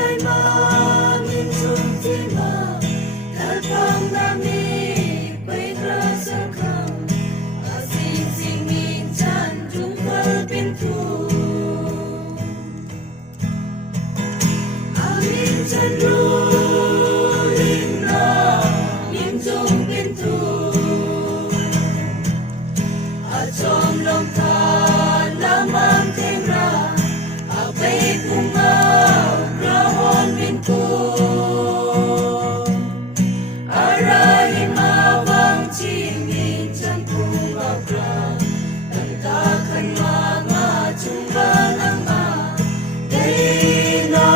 在吗？民众的吗？他帮那米归个生康，星明战中和平图，民战如林那民众平图，中龙他那满天ra，被bunga rahon minku arahin mawang cingin can bunga pra tentakan mga cumban ang day na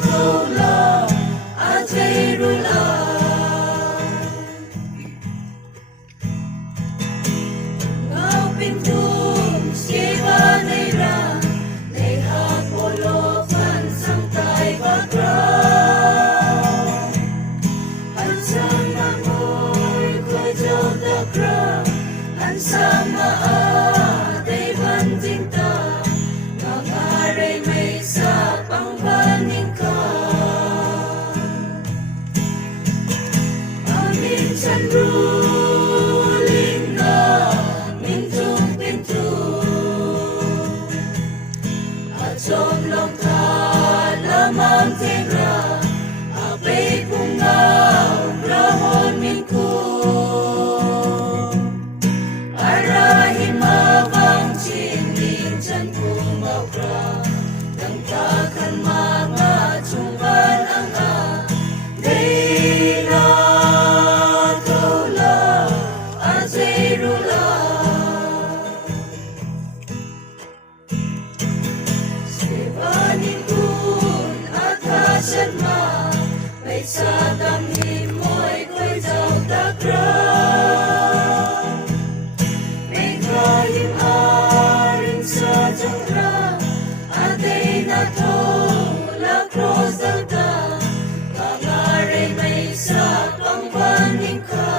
tula at rula ngau pintum siwa naira sama aday banding ta mangaray may sa pangbaning ka amin san ruling na mintung pintu at somlong ta lamang tingra apay pungaw rahon minku arahin mawang cingin can pumaw pra tangtakan mga cumban ang day na tula at rula sibanin kun at hasan ma may sa damhin mo'y ko'y daw takra Kalim aring sa jangkra aday na to la cross dalda pangaray may sa pangbaning ka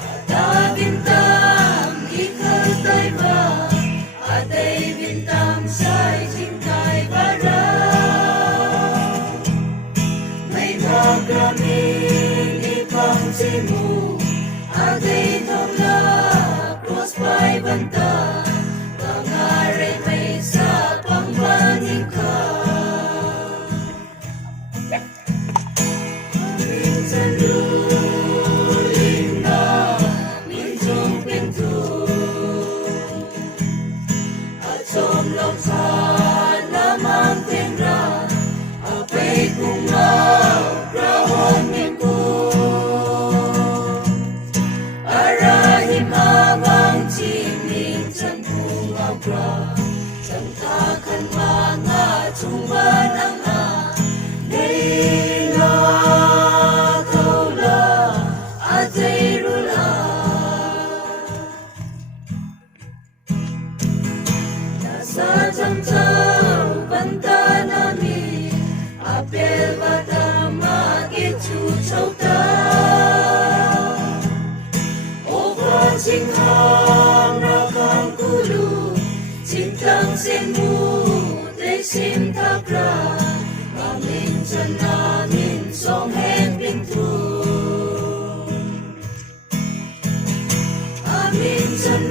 ada bintang ikatay ba aday bintang sa'y jingkay bara may magamin pangsimu aday tawla cross by banta pangaray may sa pangbaning ka minsan luling na minjong pintu at somlong sa lamang tinra apay kungaw rahon minku mawang cingin can bunga pra tangtakan mga cumban ang day na tula at rula nasa jamjaw banta namin apel bata magichuchaw ta Singhang rakang kulu Sintang senmu Day sintakra Mamin can namin Song hen pintu Amin can